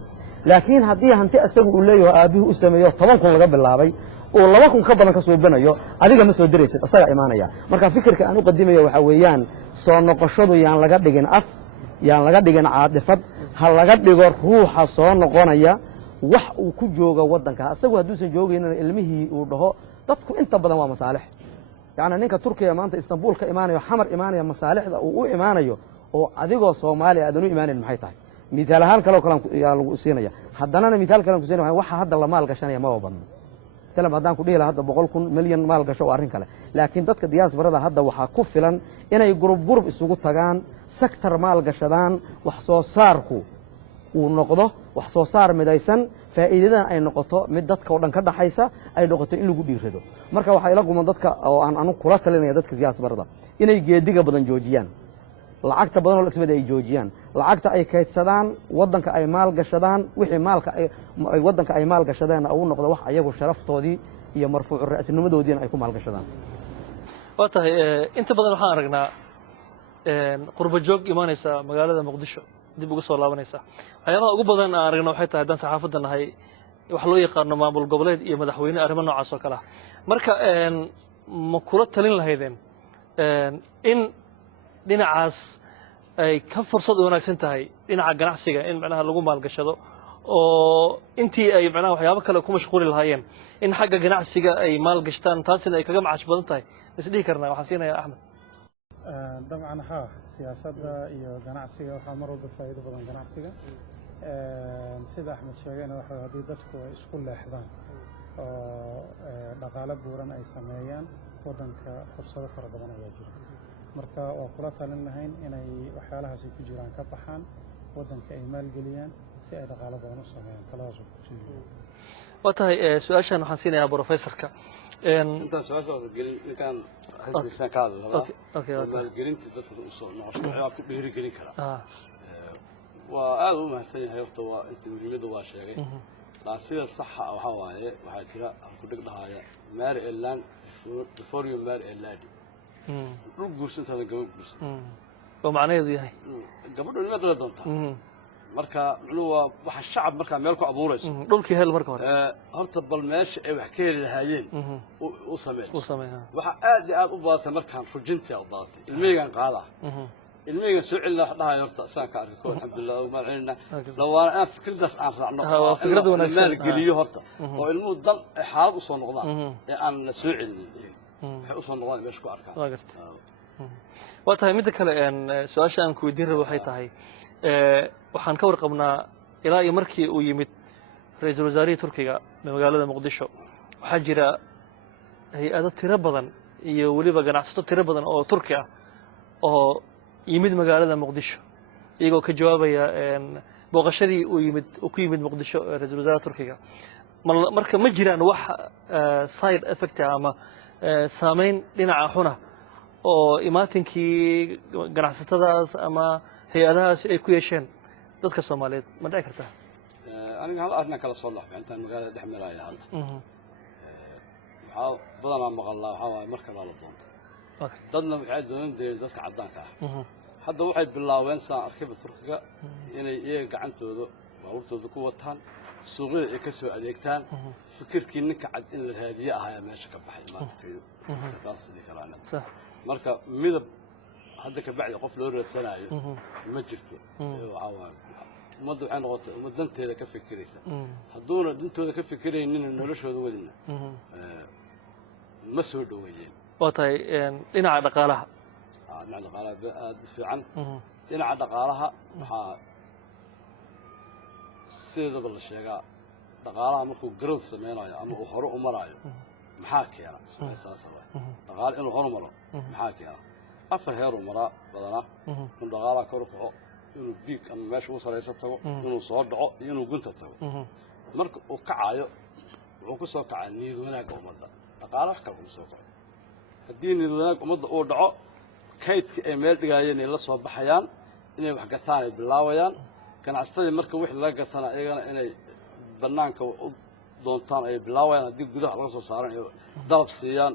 laakiin haddii hanti asagu uu leeyahay aabbihi u sameeyo 10,000 laga bilaabay oo 2,000 ka badan ka soo banayo adiga ma soo diraysid asaga imaanaya marka fikirka aan u qadimayo waxa weeyaan soo noqoshadu yaan laga dhigin af yaan laga dhigin caadifad ha laga dhigo ruuxa soo noqonaya wax uu ku jooga waddanka asagu hadduusan joogaynin ilmihii uu dhaho dadku inta badan waa masaalix yaani ninka Turkiga maanta Istanbul ka imaanayo xamar imaanayo masaalixda uu u imaanayo oo adigoo Soomaaliya aad u imaanin maxay tahay midaal ahaan kale oo kale yaa lagu siinaya haddana midaal kale ku siinaya waxa hadda la maal gashanaya ma badna talam haddaan ku dhihi hadda 100 milyan maal gasho waa arrin kale laakiin dadka diaasbarada hadda waxaa ku filan inay gurub isugu tagaan sektor maal gashadaan wax soo saarku uu noqdo wax soo saar midaysan faa'iidadan ay noqoto mid dadka oo dhan ka dhaxaysa ay noqoto in lagu dhiirado marka waxa ila guman dadka oo aan anu kula talinaya dadka diaasbarada inay geediga badan joojiyaan lacagta badan oo lagsmada ay joojiyaan lacagta ay kaydsadaan waddanka ay maal gashadaan wixii maalka ay waddanka ay maal gashadaan oo noqdo wax ayagu sharaftoodii iyo marfuuc ra'sinimadoodiina ay ku maal gashadaan waa tahay inta badan waxaan aragnaa qurbo joog imaanaysa magaalada Muqdisho dib ugu soo laabanaysa waxyaabaha ugu badan aan aragno waxay tahay dan saxaafadda nahay wax loo yaqaano maamul goboleed iyo madaxweyne arrimo noocaas oo kale marka ma kula talin lahaydeen in dhinacaas ay ka fursad wanaagsan tahay dhinaca ganacsiga in macnaha lagu maalgashado oo intii ay macnaha waxyaabo kale ku mashquuli lahaayeen in xagga ganacsiga ay maal gashtaan taasina ay kaga macaash badan tahay isdhihi karnaa waxaan siinayaa axmed dabcan haa siyaasadda iyo ganacsiga waxaa mar walba faa'iido badan ganacsiga sida axmed sheegayna waxa haddii dadku ay isku leexdaan oo dhaqaale buuran ay sameeyaan waddanka fursado fara badan ayaa jira marka waa kula talin lahayn inay waxyaalahaasi ku jiraan ka baxaan waddanka ay maalgeliyaan si ay dhaqaale badan u sameeyaan taladaas ku jirin waa tahay su-aashan waxaan siinayaa professorka intaan su-aasha wada gelin ninkaan hadisaan ka hadla maalgelinta dadka usoo noqosho waxaa ku dhiirigelin karaa waa aad u mahadsan yahay horta waa inta muhiimadda waa sheegay laakiin sida saxa waxaa waaye waxaa jira halku dhig dhahaya marry a land before you marry a lady dhul guursantaadan gabadh guursan oo macnaheedu yahay gabadhu nima dhala doontaa marka muxuu waa waxa shacab markaa meel ku abuurayso dhulkii hel marka hore horta bal meesha ay wax ka heli lahaayeen u sameey waxa aad iyo aad u badatay markaan rujintii u badatay ilmeygan qaada ilmeygan soo celina wax dhahayo horta saan ka arkay koo alxamdulillah ma celina lawaana aan fikradaas aan raacno waa fikrad wanaagsan maal geliyo horta oo ilmuhu dal xaalad u soo noqdaan ee aan la soo celinin waxay u soo noqdaan meesha ku arkaan waa gartay waa tahay midda kale su-aasha aan ku weydiin rabo waxay tahay waxaan ka warqabnaa ilaa iyo markii uu yimid ra-iisul wasaarihii turkiga magaalada muqdisho waxaa jira hay-ado tiro badan iyo weliba ganacsato tiro badan oo turki ah oo yimid magaalada muqdisho iyagoo ka jawaabaya booqashadii uu ku yimid muqdisho ra-iisul wasaaraha turkiga marka ma jiraan wax side effect ama saameyn dhinaca xuna oo imaatinkii ganacsatadaas ama hay-adahaas ay ku yeesheen dadka Soomaaliyeed ma dhici kartaa aniga hal arrin kala soo dhaxay intaan magaalada dhex maraya hadda waxa badan maqalnaa waxa waaye marka la doonto dadna waxay doonayeen dadka cadaanka ah hadda waxay bilaabeen saan arkayba turkiga inay iyaga gacantooda baabuurtooda ku wataan suuqyada ay ka soo adeegtaan fikirkii ninka cad in la raadiyo ahaa meesha ka baxay maanta taas sidii kalaana marka midab hadda ka bacdi qof loo raadsanayo ma jirto waxa waaye ummaddu waxay noqotay ummad danteeda ka fikiraysa hadduuna dantooda ka fikiraynin noloshooda wadina ma soo dhaweeyeen waa tahay dhinaca dhaqaalaha dhinaca dhaqaalaha aad u fiican dhinaca dhaqaalaha waxaa sidaba la sheegaa dhaqaalaha markuu growth sameynayo ama uu hore u marayo maxaa keena saas dhaqaale inuu hore maro maxaa keena afar heer uu maraa badanaa in dhaqaalaha kor u kaco inuu biig ama meesha u saraysa tago inuu soo dhaco iyo inuu gunta tago marka uu kacayo wuxuu ku soo kacaa niyad wanaagga ummadda dhaqaale wax kale kuma soo kaco haddii niyad wanaag ummadda uu dhaco kaydkii ay meel dhigaayeen ay la soo baxayaan inay wax gataan ay bilaabayaan ganacsatadii marka wixii laga gatana iyagana inay bannaanka u doontaan ay bilaabayaan haddii gudaha laga soo saaran ay dalab siiyaan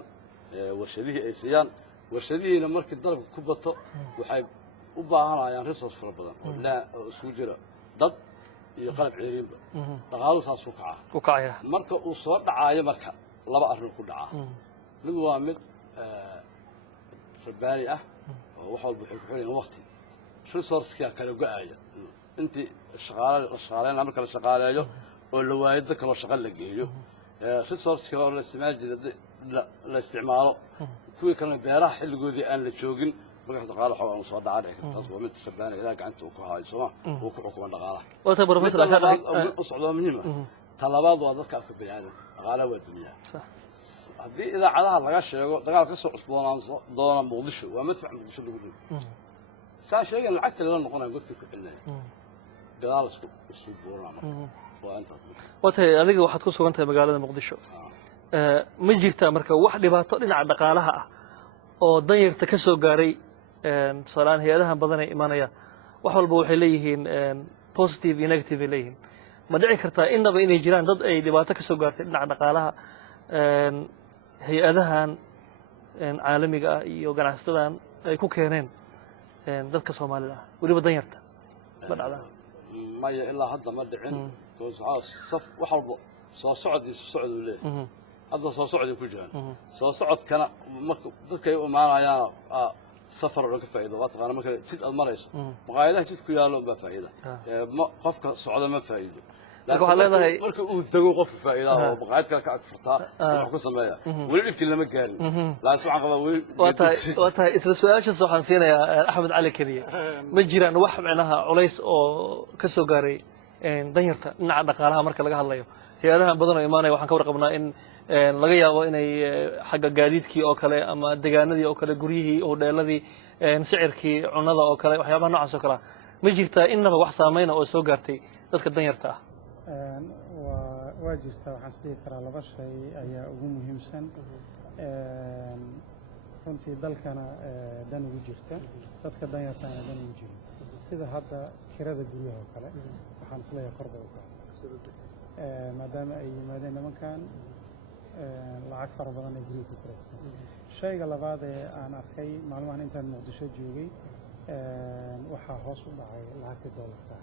warshadihii ay siiyaan warshadihiina markii dalabka ku bato waxay u baahanayaan resource fara badan oo isugu jira dad iyo qalab ceeriinba dhaqaaluhu saasuu kacaa marka uu soo dhacaayo marka laba arrin ku dhacaa mid waa mid rabbaani ah oo wax walba waxay ku xirayaan waqti resourcekaa kala go-aya intii shaqaaleyn marka la shaqaaleeyo oo la waayo dad kaloo shaqo la geeyo resourceka oo la isticmaali jiray la isticmaalo kuwii kalena beeraha xilligoodii aan la joogin marka dhaqaale xoog aan soo dhacay taas waa mid rabbaani ilaa gacanta uu ku hayo Soomaa uu ku xukumo dhaqaalaha wata professor ka dhahay u socdo muhiim ah talabaad waa dadka afka bini'aadam dhaqaalaha waa dunya haddii idaacadaha laga sheego dagaal ka soo cusboonaan doona muqdisho waa madfac muqdisho lagu dhigo saa sheegan lacagta la noqonaya goobta ku celinaya gadaal isku buurana waa intaas wata adiga waxaad ku sugan tahay magaalada muqdisho ma jirtaa marka wax dhibaato dhinaca dhaqaalaha ah oo danyarta ka soo gaaray tusaalehaan hay-adahan badan ay imanaya wax walba waxay leeyihiin positive iyo negative ay leeyihiin ma dhici kartaa innaba inay jiraan dad ay dhibaato ka soo gaartay dhinaca dhaqaalaha hay-adahan caalamiga ah iyo ganacsatada ay ku keeneen dadka Soomaalida ah waliba danyarta ma dhacdaa maya ilaa hadda ma dhicin saf wax walba soo socod u leeyahay hadda soo socod ku jiraan soo socodkana marka dadka ay u imaanayaan safar oo ka faa'iido waa taqaan marka jid aad marayso maqaayadaha jid ku yaalo ba faa'iido qofka socda ma faa'iido waxaa leedahay marka uu tago qof faa'iidaha oo maqaayad kale ka ag furtaa wax ku sameeya weli dhibkii lama gaarin laakiin waxaan qabaa weli waa tahay isla su-aashaas waxaan siinayaa axmed cali keliye ma jiraan wax micnaha culays oo ka soo gaaray danyarta dhinaca dhaqaalaha marka laga hadlayo hay-adaha badan oo imaanaya waxaan ka warqabnaa in laga yaabo inay xagga gaadiidkii oo kale ama deegaanadii oo kale guryihii hodheeladii sicirkii cunnada oo kale waxyaabaha noocaas oo kalea ma jirtaa innaba wax saameyna oo soo gaartay dadka danyarta ah waa jirtaa waxaan isdhihi karaa laba shay ayaa ugu muhiimsan runtii dalkana dan ugu jirta dadka danyartana dan ugu jiro sida hadda kirada guryaha oo kale waxaan isleeyahay korba u kaca maadaama ay yimaadeen nimankan lacag fara badan ay guryaha ku kiraystaan shayga labaad ee aan arkay maalmahan intaan muqdisho joogay waxaa hoos u dhacay lacagtii doolarka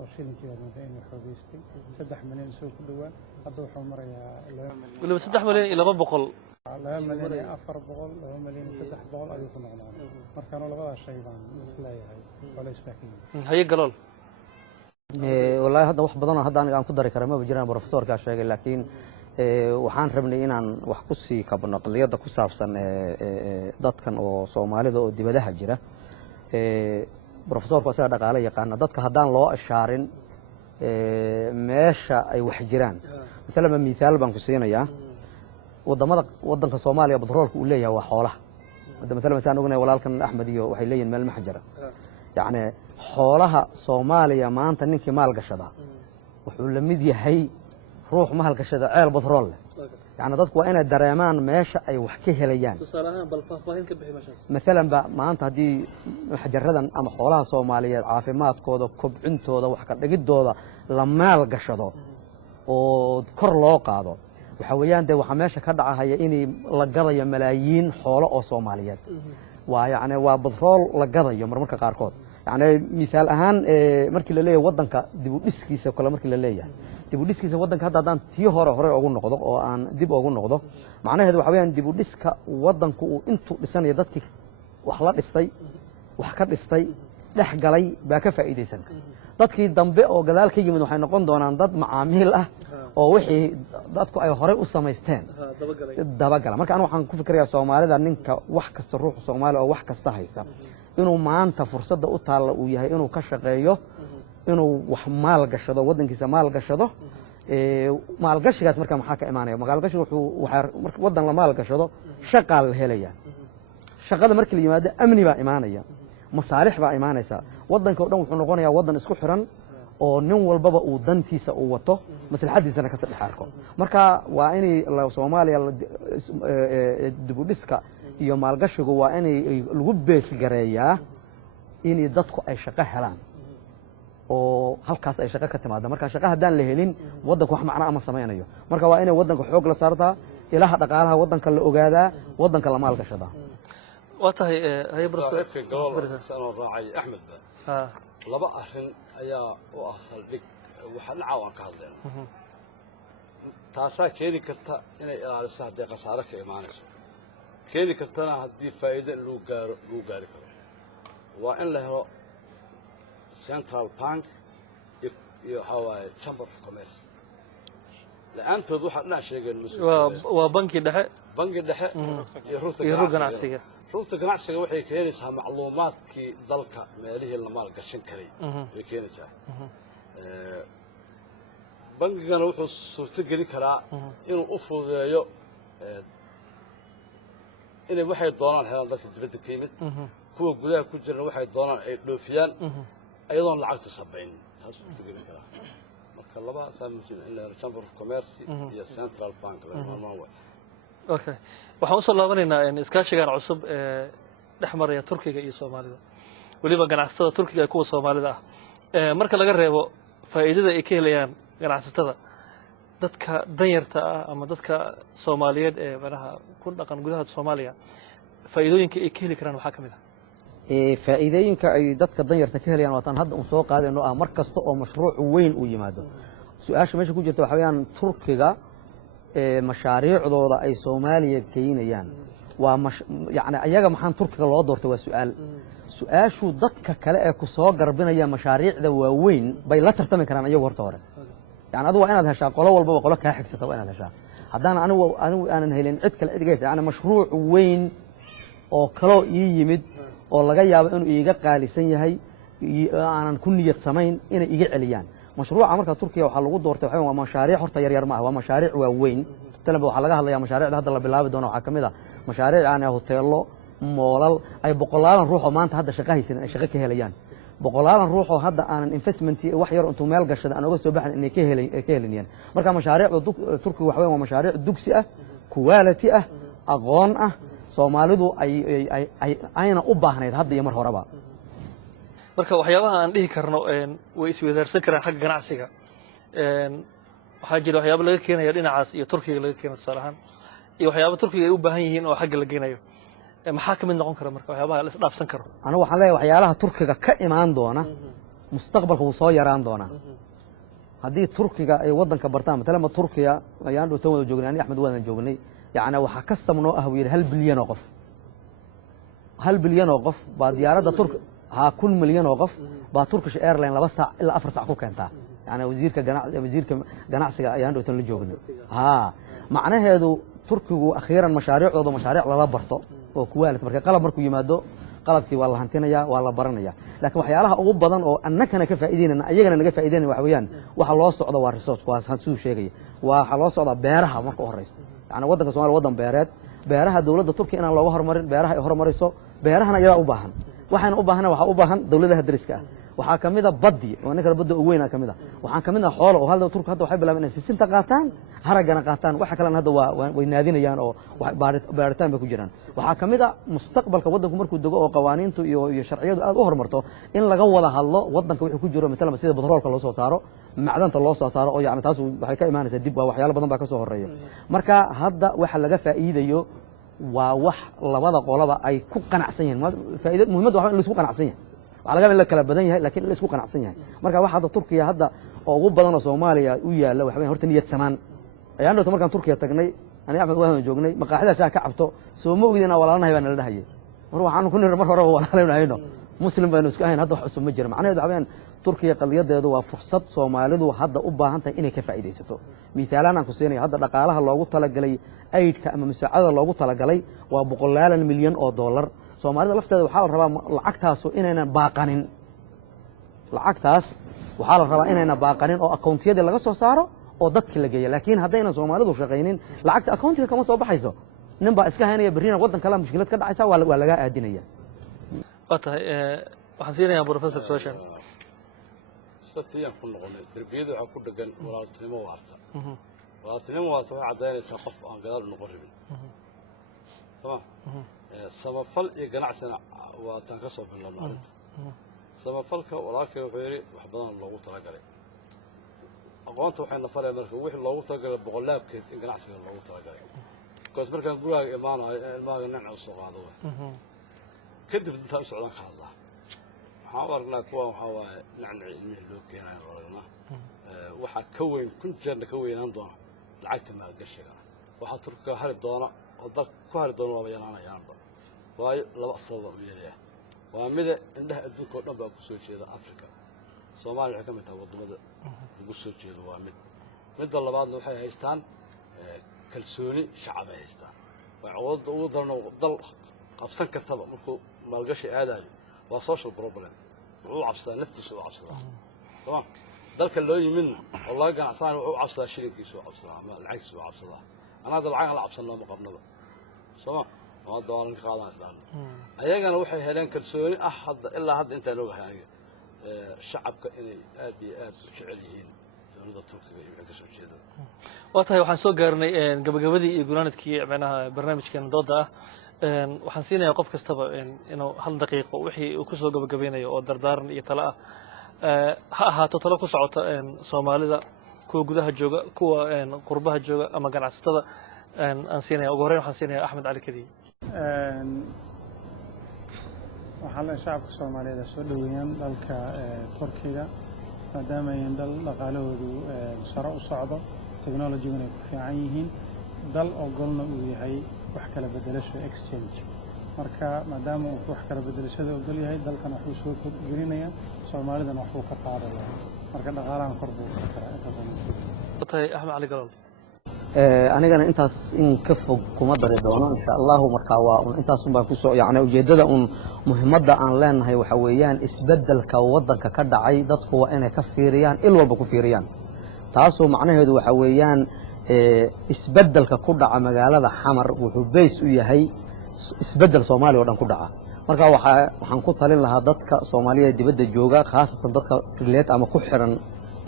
oo shilinkii adoonta inuu xoogeystay 3 milyan isoo ku dhawaa hadda wuxuu marayaa waliba 3 milyan iyo 200 2 milyan iyo 400 2 milyan iyo 300 ayuu ku noqdaa markaana labada shay baan isleeyahay wala isbaakiin haye galool wallahi hadda wax badan oo hadda aniga aan ku dari karo ma jiraan professorka sheegay laakiin waxaan rabnay inaan wax ku sii kabno qadiyada ku saabsan dadkan oo Soomaalida oo dibadaha jira professorku asaga dhaqaale yaqaan dadka hadaan loo ishaarin meesha ay wax jiraan مثلا مثال baan ku siinayaa wadanka Soomaaliya badroolku uu leeyahay waa xoolaha مثلا saan ognay walaalkan Axmed iyo waxay leeyihiin meel maxjara yaani xoolaha Soomaaliya maanta ninkii maal gashada wuxuu la mid yahay ruux maal gashada ceel badrool يعني dadku waa inay dareemaan meesha ay wax ka helayaan tusaalahan bal faahfaahin ka bixi meeshaas مثلا maanta hadii xajaradan ama xoolaha Soomaaliyeed caafimaadkooda kobcintooda wax ka dhigidooda la maal gashado oo kor loo qaado waxa weeyaan waxa meesha ka dhacaya in la gadayo malaayiin xoolo oo Soomaaliyeed waa yaani waa badrool la gadayo marmarka qaar kood يعني مثال ahaan markii la leeyahay wadanka dib u dhiskiisa kala markii la leeyahay dib u dhiskiisa wadanka hadda tii hore ugu noqdo oo aan dib ugu noqdo macnaheedu waxa weeyaan dib u dhiska wadanku uu intuu dhisanayo dadkii wax la dhistay wax ka dhistay dhex galay baa ka faa'iideysan dadkii dambe oo gadaal ka yimid waxay noqon doonaan dad macaamiil ah oo wixii dadku ay hore u sameysteen dabagala marka anigu waxaan ku fikirayaa Soomaalida ninka wax kasta ruux Soomaali oo wax kasta haysta inuu maanta fursadda u taala uu yahay inuu ka shaqeeyo inuu wax maal gashado wadankiisa maal gashado maal gashigaas marka maxaa ka imaanaya maal gashiga wuxuu marka wadan la maal gashado shaqa la helaya shaqada markii la yimaado amni baa imaanaya masaalix baa imaanaysa wadanka oo dhan wuxuu noqonayaa wadan isku xiran oo nin walbaba uu dantiisa uu wato maslaxadiisana ka saddex arko marka waa in Soomaaliya dib u dhiska iyo maalgashigu waa in lagu bees gareeyaa in dadku ay shaqo helaan oo halkaas ay shaqo ka timaado marka shaqo hadaan la helin wadanku wax macna ama sameeynayo marka waa in wadanku xoog la saartaa ilaha dhaqaalaha wadanka la ogaadaa wadanka la maalgashada watahay hay professorka galool sano raacay Axmed laba arrin ayaa u asal dhig waxa dhaca waan ka hadlaynaa taasaa keeni karta inay ilaaliso haddii khasaare ka imaanayso keeni kartana haddii faa'iido lagu gaari karo waa in la helo central bank iyo hawaaye chamber of commerce la'aantood waxa dhinac sheegeen waa banki dhexe iyo rugta ganacsiga waxay keenaysaa macluumaadkii dalka meelihii la maal gashan karay way keenaysaa bankigana wuxuu suurto geli karaa inuu u fududeeyo inay waxay doonaan helaan dadka dibadda ka yimid kuwa gudaha ku jirana waxay doonaan ay dhoofiyaan ayadoon lacagtu sabayn taas suurto geli karaa marka labadaasaa muhiim in la helo chamber of commerce iyo central bank lamaan way okay waxaan usoo laabanaynaa iskaashigan cusub ee dhex maraya Turkiga iyo Soomaalida waliba ganacsatada Turkiga iyo kuwa Soomaalida ah marka laga reebo faa'iidada ay ka helayaan ganacsatada dadka danyarta ah ama dadka Soomaaliyeed ee baraha ku dhaqan gudaha Soomaaliya faa'iidooyinka ay ka heli karaan waxa kamid ah faa'iidooyinka ay dadka danyarta ka helayaan wataan hadda uu soo qaadayno ah markasta oo mashruuc weyn uu yimaado su'aasha meesha ku jirta waxa weeyaan Turkiga mashaariicdooda ay Soomaaliya keenayaan waa yaani ayaga maxaan Turkiga loo doortay waa su'aashu dadka kale ee ku soo garbinaya mashaariicda waaweyn bay la tartami karaan ayagu horta hore يعني أدو أنا هشا قلا والبابا قلا كاحك ستوا أنا هشا هدانا أنا هيلين عد كلا عد جيس يعني مشروع وين أو كلا يمد أو لقى يا إنه يجا قالسين هاي أنا نكون نية سمين إنه يجي عليان مشروع عمرك تركيا وحلقوا دورته وحيوان ومشاريع حرت يرير معه ومشاريع وين تلبوا حلقها الله يا مشاريع هذا الله بالله بدونه حكمه مشاريع يعني هوتيلو مولال أي بقولان نروحوا ما أنت هذا شقة كهليان بقولان نروحوا هذا أنا إنفستمنت وحير أنتم مال قشة أنا أقول سبحان إني كهليان مركا مشاريع تركي وحوي ومشاريع دوكسية كواليتية أغانة سوماليدو أي أنا أباهنيد هذا يمر هربا marka waxyaabaha aan dhihi karno way isweydaarsan karaan xagga ganacsiga waxaa jira waxyaabo laga keenayo dhinacaas iyo Turkiga laga keenayo tusaale ahaan iyo waxyaabo Turkiga ay u baahan yihiin oo xagga la geenayo maxaa ka mid noqon kara marka waxyaabaha la isdhaafsan karo أنا وحنا waxyaalaha Turkiga ka imaan doona mustaqbalka uu soo yaraan doona haddii Turkiga ay wadanka bartaan matala Turkiga ayaan u tawada joognay Axmed waan joognay yaana waxa kastamno ah wiir 1 bilyan oo qof 1 bilyan oo qof baa diyaaradda Turkiga ها كل مليون وقف باتوركش ايرلاين 2 ساعة إلا 4 ساعة كوكانتا يعني وزيرك جناعسي أيام دوتن الجوجل ها معناه هذا تركيا أخيرا مشاريع لا برطو وكوالت مركا قلب مركو يمادو قلبتي والله هنتينيا والله برنيا لكن وحيالها أو بدن أو أنك أنا كفائدين أن أيجنا نجف فائدين وحويان وحلاص صعدة وارسوس وهنسوي شيء وحلاص صعدة بيرها مركو هريس يعني ودك سؤال ودن بيرات بيرها دولة تركيا أنا الله هرمرين بيرها هرمريسو بيرها أنا يلا أوباهن waxaan u baahana waxa u baahan dawladaha dariska waxa kamida badi oo ninka badda ugu weyn kamida waxaan kamida xoolo oo halda turku hadda waxay bilaabeen inay sisinta qaataan haragana qaataan waxa kale hadda way naadinayaan oo baaritaan bay ku jiraan waxa kamida mustaqbalka wadanku markuu dago oo qawaaniintu iyo sharciyadu aad u horumarto in laga wada hadlo wadanka wixii ku jiro midna sida batroolka loo soo saaro macdanta loo soo saaro oo yaani taas waxay ka imaanaysaa dib waa waxyaalo badan baa ka soo horeeya marka hadda waxa laga faa'iidayo waa wax labada qolaba ay ku qanacsan yihiin faa'iido muhiimad waxa in la isku qanacsan yahay waxa laga in la kala badan yahay laakiin la isku qanacsan yahay marka waxa hadda Turkiga hadda ugu badan oo Soomaaliya u yaala waxa horta niyad samaan ayaan dhawto markaan Turkiga tagnay ani Axmed waan joognay maqaaxida shaah ka cabto soo ma ogidina walaalanahay baan la dhahayay mar waxaan ku nir mar hore walaalaynaayno muslim baynu isku ahayn hadda wax cusub ma jira macnaheedu waxa Turkiga qadiyadeedu waa fursad Soomaalidu hadda u baahan tahay inay ka faa'iideysato miisaalan aan ku siinay hadda dhaqaalaha loogu talagalay aidka ama musaacada loogu talagalay waa $100 milyan oo dollar Soomaalida lafteeda waxa la rabaa lacagtaas inayna baaqanin lacagtaas waxa la rabaa inayna baaqanin oo accountiyada laga soo saaro oo dadka la geeyo laakiin haddayna Soomaalidu shaqaynin lacagta accountiga kama soo baxayso nin baa iska haynaya bariina wadan kale mushkilad ka dhacaysa waa laga aadinaya watahay waxaan siinayaa professor Soshan استطيع كل نقطة تربية وحكون دجن ولا تنمو وارتا ولا تنمو وارتا عدالة سقف عن قدر النقربين تمام سمفل يجنع سنة وتنقصه من المعرض سمفل كولاك غيري وحضان الله تراجع أقوانت وحنا فرق مركب وح الله تراجع بغلاب كده يجنع سنة الله تراجع كوس مركب نقول إيمانا إيمان نعم الصغار هذا كده بدنا نسأل عن الله حاورنا كوا وحوا نعم علمي لوك يعني ورنا وحكوين كنت جرنا كوين عندنا لعقت ما قشة وحترك هارد دونا وضل كهارد دونا وبيانا يعني واي لا بأصل وياه وماذا عنده أدون كنا بقصة شيء أفريقيا الصومال الحكومة توضمد بقصة شيء وامد مد الله بعض الوحي هيستان كلسوني شعب هيستان وعوض وضلنا ضل قبسن كرتبة مركو ما القشة هذا وسوشيال بروبلم وعو عبسة نفتش وعبسة تمام ذلك اللي يمن والله كان عصان وعو عبسة شيء كيسو عبسة ما العكس وعبسة أنا هذا العين عبسة الله مقابله تمام ما دور الخالان سلام أيها أنا وحي هلين كرسوني أحد إلا حد أنت لوجه يعني الشعب كإني أدي شعليين دولة تركيا يعكسوا شيء watahay waxaan soo gaarnay gabagabadii iyo gunaanadkii macnaha barnaamijkan dooda ah waxaan siinayaa qof kastaba inuu hal daqiiqo wixii uu ku soo gabagabeynayo oo dardaaran iyo talo ah ha ahaato talo ku socota Soomaalida kuwa gudaha jooga kuwa qurbaha jooga ama ganacsatada aan siinayaa ugu horreyn waxaan siinayaa Axmed Cali Kadiye waxaan la shacabka Soomaaliyeed soo dhaweeyaan dalka Turkiga maadaama ay dal dhaqaalahoodu sare u socdo technology-guna ku fiican yihiin dal ogolna uu yahay wax kala bedelasho exchange marka maadaama uu wax kala bedelashada ogol yahay dalkan wax uu soo kordhinaya Soomaalidana wax uu ka qaadaya marka dhaqaalahan kor buu u karaa tahay Axmed Cali Galol anigana intaas in ka fog kuma dari doono insha Allah marka waa intaas baan ku soo yaacnay ujeedada muhiimadda aan leenahay waxa weeyaan isbeddelka wadanka ka dhacay dadku waa inay ka fiiriyaan il walba ku fiiriyaan taasoo macnaheedu waxa weeyaan isbeddelka ku dhaca magaalada Xamar wuxuu base u yahay isbeddel Soomaaliya oo dhan ku dhaca marka waxaan ku talin lahaa dadka Soomaaliyeed dibadda jooga khaasatan dadka relate ama ku xiran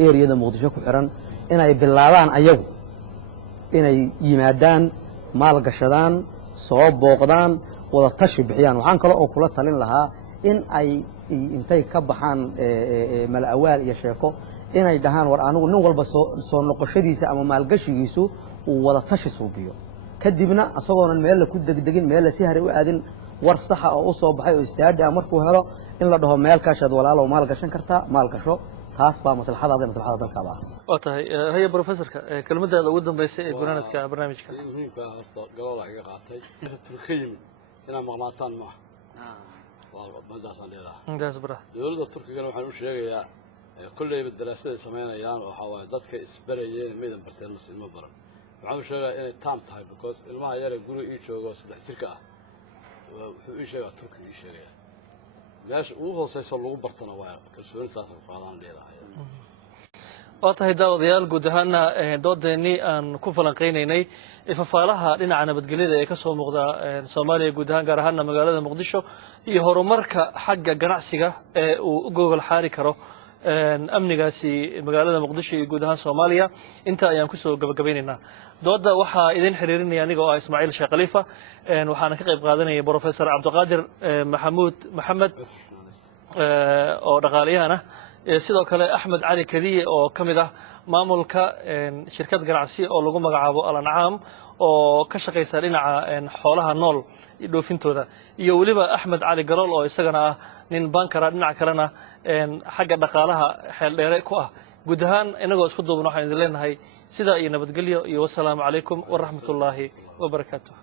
area-da Muqdisho ku xiran inay bilaabaan ayagu inay yimaadaan maal gashadaan soo booqdaan wada tashi bixiyaan waxaan kale oo kula talin lahaa in ay intay ka baxaan malawaal iyo sheeko inay dhahaan war anigu nin walba soo noqoshadiisa ama maalgashigiisu uu wada tashi suubiyo kadibna asagoonan meel la ku degdegin meel la si hare u aadin war sax ah oo soo baxay oo istaadi ah markuu helo in la dhaho meel kaashad walaalow maal gashan kartaa maal gasho taas baa maslaxadaada dalkaaba waa tahay haya professorka kelmadaada ugu dambeysay ee barnaamijka muhiimka horta gabadha iga qaatay Turkiga inaa maqnaataan ma waa madaasaan leedahay intaas bara dowladda Turkiga waxaan u sheegayaa kullayba daraasada sameynayaan oo waxa waaye dadka isbarayeen midan barteen muslimo baran waxaan u sheegaa inay taam tahay because ilmaha yar guri ii joogo 3 jirka ah wuxuu ii sheegaa Turkiga ii sheegaya meesha ugu hooseyso lagu bartana waa kalsoonidaas oo qaadaan leedahay waa tahay daawadayaal guud ahaana doodeennii aan ku falanqaynaynay ifafaalaha dhinaca nabadgelyada ee ka soo muuqda Soomaaliya guud ahaan gaar ahaan magaalada Muqdisho iyo horumarka xagga ganacsiga ee uu gogol xaari karo amnigaasi magaalada Muqdisho iyo guud ahaan Soomaaliya inta ayaan ku soo gabagabaynaynaa dooda waxaa idin xiriirinaya aniga oo Ismaaciil Sheekh Khalifa waxaana ka qayb qaadanaya Professor Cabdiqaadir Maxamed oo dhaqaaliyahan ah sidoo kale Axmed Cali Kadiye oo kamid ah maamulka shirkad ganacsi oo lagu magacaabo Al-Ancaam oo ka shaqeysa dhinaca xoolaha nool dhoofintooda iyo waliba Axmed Cali Galol oo isagana ah nin bankara dhinaca kalena xagga dhaqaalaha xeel dheere ku ah guud ahaan inagoo isku duubno waxaan idin leenahay sida iyo nabadgelyo iyo wassalaamu calaykum wa rahmatullaahi wa barakaatuh